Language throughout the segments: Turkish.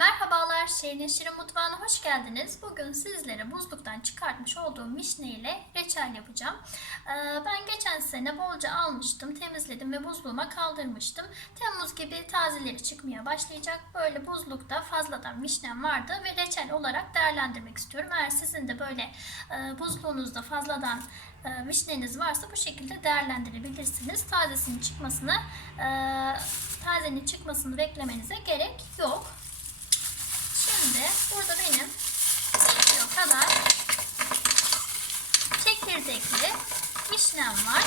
Merhabalar, Şirin Şirin Mutfağı'na hoş geldiniz. Bugün sizlere buzluktan çıkartmış olduğum vişne ile reçel yapacağım. Ee, Ben geçen sene bolca almıştım, temizledim ve buzluğuma kaldırmıştım. Temmuz gibi tazeleri çıkmaya başlayacak. Böyle buzlukta fazladan vişnem vardı ve reçel olarak değerlendirmek istiyorum. Eğer sizin de böyle e, buzluğunuzda fazladan e, vişneniz varsa bu şekilde değerlendirebilirsiniz. Tazesinin çıkmasını, e, tazenin çıkmasını beklemenize gerek yok. Şimdi burada benim kilo kadar çekirdekli vişnem var.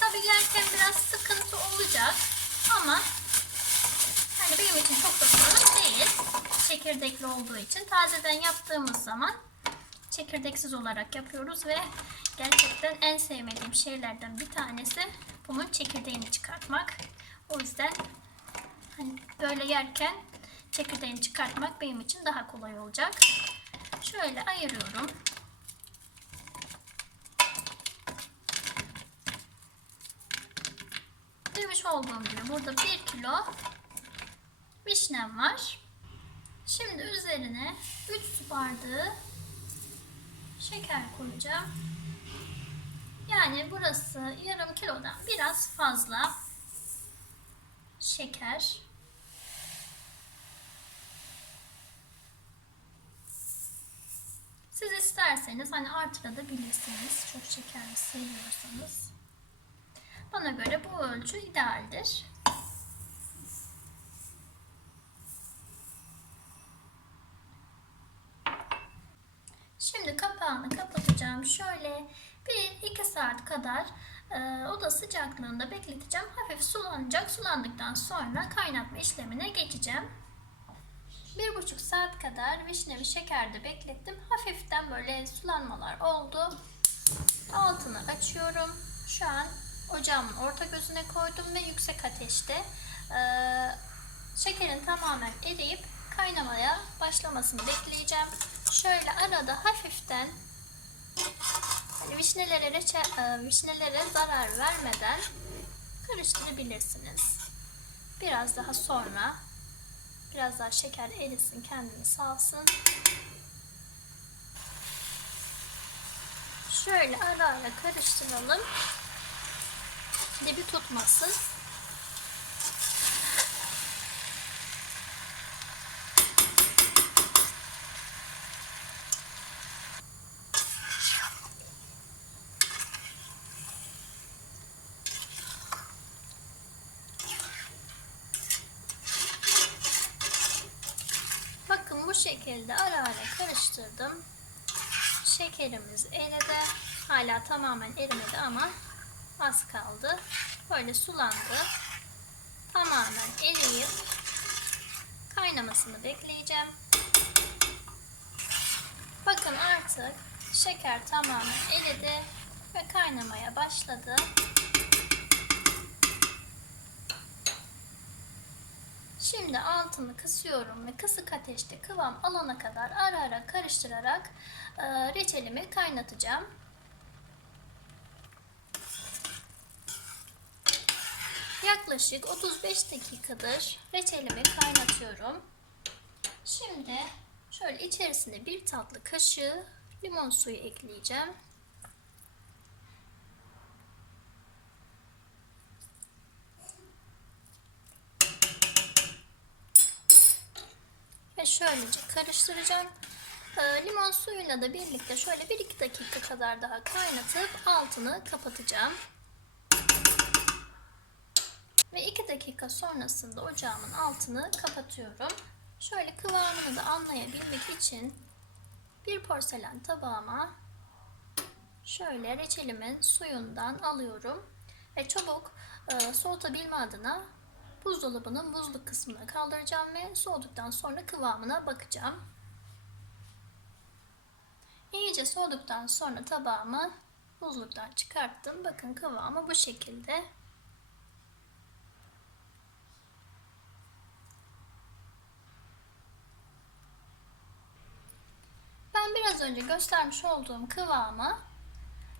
Tabi yerken biraz sıkıntı olacak ama hani benim için çok da sorun değil. Çekirdekli olduğu için tazeden yaptığımız zaman çekirdeksiz olarak yapıyoruz ve gerçekten en sevmediğim şeylerden bir tanesi bunun çekirdeğini çıkartmak. O yüzden Hani böyle yerken çekirdeğini çıkartmak benim için daha kolay olacak. Şöyle ayırıyorum. Demiş olduğum gibi burada 1 kilo vişnem var. Şimdi üzerine 3 su bardağı şeker koyacağım. Yani burası yarım kilodan biraz fazla şeker. Siz isterseniz hani artırabilirsiniz. Çok şekerli seviyorsanız. Bana göre bu ölçü idealdir. Şimdi kapağını kapatacağım. Şöyle 1-2 saat kadar e, oda sıcaklığında bekleteceğim. Hafif sulanacak. Sulandıktan sonra kaynatma işlemine geçeceğim. 1,5 saat kadar vişnevi şekerde beklettim. Hafiften böyle sulanmalar oldu. Altını açıyorum. Şu an ocağımın orta gözüne koydum ve yüksek ateşte e, şekerin tamamen eriyip kaynamaya başlamasını bekleyeceğim. Şöyle arada hafiften vişnelere, e, vişnelere zarar vermeden karıştırabilirsiniz. Biraz daha sonra biraz daha şeker erisin, kendini salsın. Şöyle ara ara karıştıralım. Dibi tutmasın. Bakın bu şekilde ara ara karıştırdım. Şekerimiz eridi. Hala tamamen erimedi ama az kaldı. Böyle sulandı. Tamamen eriyip kaynamasını bekleyeceğim. Bakın artık şeker tamamen eridi ve kaynamaya başladı. Şimdi altını kısıyorum ve kısık ateşte kıvam alana kadar ara ara karıştırarak e, reçelimi kaynatacağım. Yaklaşık 35 dakikadır reçelimi kaynatıyorum. Şimdi şöyle içerisine bir tatlı kaşığı limon suyu ekleyeceğim. Ve şöylece karıştıracağım. Ee, limon suyuyla da birlikte şöyle 1-2 dakika kadar daha kaynatıp altını kapatacağım. Ve 2 dakika sonrasında ocağımın altını kapatıyorum. Şöyle kıvamını da anlayabilmek için bir porselen tabağıma şöyle reçelimin suyundan alıyorum. Ve çabuk e, soğutabilme adına buzdolabının buzluk kısmına kaldıracağım ve soğuduktan sonra kıvamına bakacağım. İyice soğuduktan sonra tabağımı buzluktan çıkarttım. Bakın kıvamı bu şekilde. Ben biraz önce göstermiş olduğum kıvamı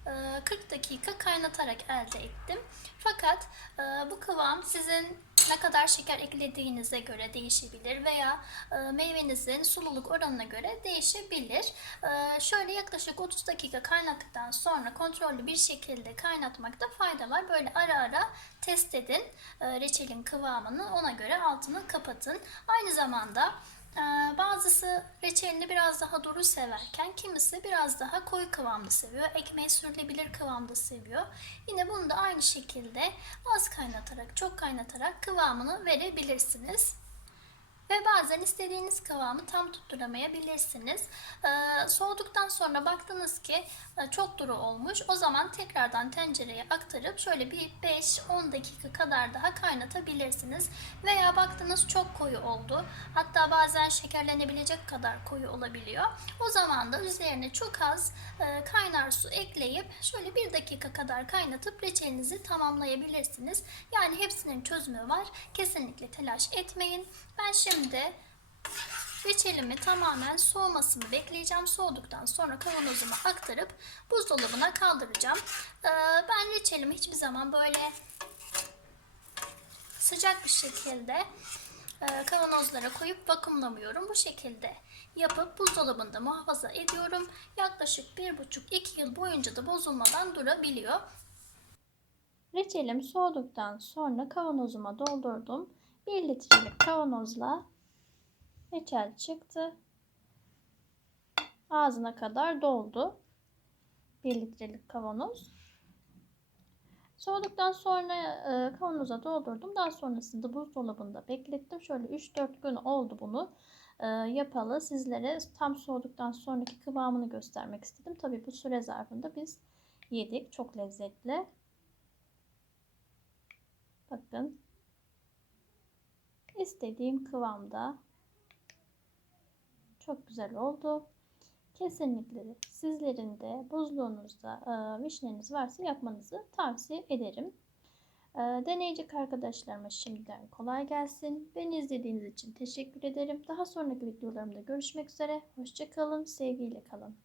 e, 40 dakika kaynatarak elde ettim. Fakat e, bu kıvam sizin ne kadar şeker eklediğinize göre değişebilir veya e, meyvenizin sululuk oranına göre değişebilir. E, şöyle yaklaşık 30 dakika kaynattıktan sonra kontrollü bir şekilde kaynatmakta fayda var. Böyle ara ara test edin e, reçelin kıvamını ona göre altını kapatın. Aynı zamanda bazısı reçelini biraz daha duru severken kimisi biraz daha koyu kıvamda seviyor. Ekmeğe sürülebilir kıvamda seviyor. Yine bunu da aynı şekilde az kaynatarak, çok kaynatarak kıvamını verebilirsiniz. Ve bazen istediğiniz kıvamı tam tutturamayabilirsiniz. Ee, soğuduktan sonra baktınız ki e, çok duru olmuş. O zaman tekrardan tencereye aktarıp şöyle bir 5-10 dakika kadar daha kaynatabilirsiniz. Veya baktınız çok koyu oldu. Hatta bazen şekerlenebilecek kadar koyu olabiliyor. O zaman da üzerine çok az e, kaynar su ekleyip şöyle bir dakika kadar kaynatıp reçelinizi tamamlayabilirsiniz. Yani hepsinin çözümü var. Kesinlikle telaş etmeyin. Ben şimdi reçelimi tamamen soğumasını bekleyeceğim. Soğuduktan sonra kavanozuma aktarıp buzdolabına kaldıracağım. Ee, ben reçelimi hiçbir zaman böyle sıcak bir şekilde e, kavanozlara koyup vakumlamıyorum. Bu şekilde yapıp buzdolabında muhafaza ediyorum. Yaklaşık 1,5-2 yıl boyunca da bozulmadan durabiliyor. Reçelim soğuduktan sonra kavanozuma doldurdum. 1 litrelik kavanozla reçel çıktı. Ağzına kadar doldu. 1 litrelik kavanoz. Soğuduktan sonra e, kavanoza doldurdum. Daha sonrasında buzdolabında beklettim. Şöyle 3-4 gün oldu bunu e, yapalı. Sizlere tam soğuduktan sonraki kıvamını göstermek istedim. Tabii bu süre zarfında biz yedik. Çok lezzetli. Bakın. istediğim kıvamda. Çok güzel oldu. Kesinlikle sizlerin de buzluğunuzda e, vişneniz varsa yapmanızı tavsiye ederim. E, deneyecek arkadaşlarıma şimdiden kolay gelsin. Beni izlediğiniz için teşekkür ederim. Daha sonraki videolarımda görüşmek üzere. Hoşçakalın, sevgiyle kalın.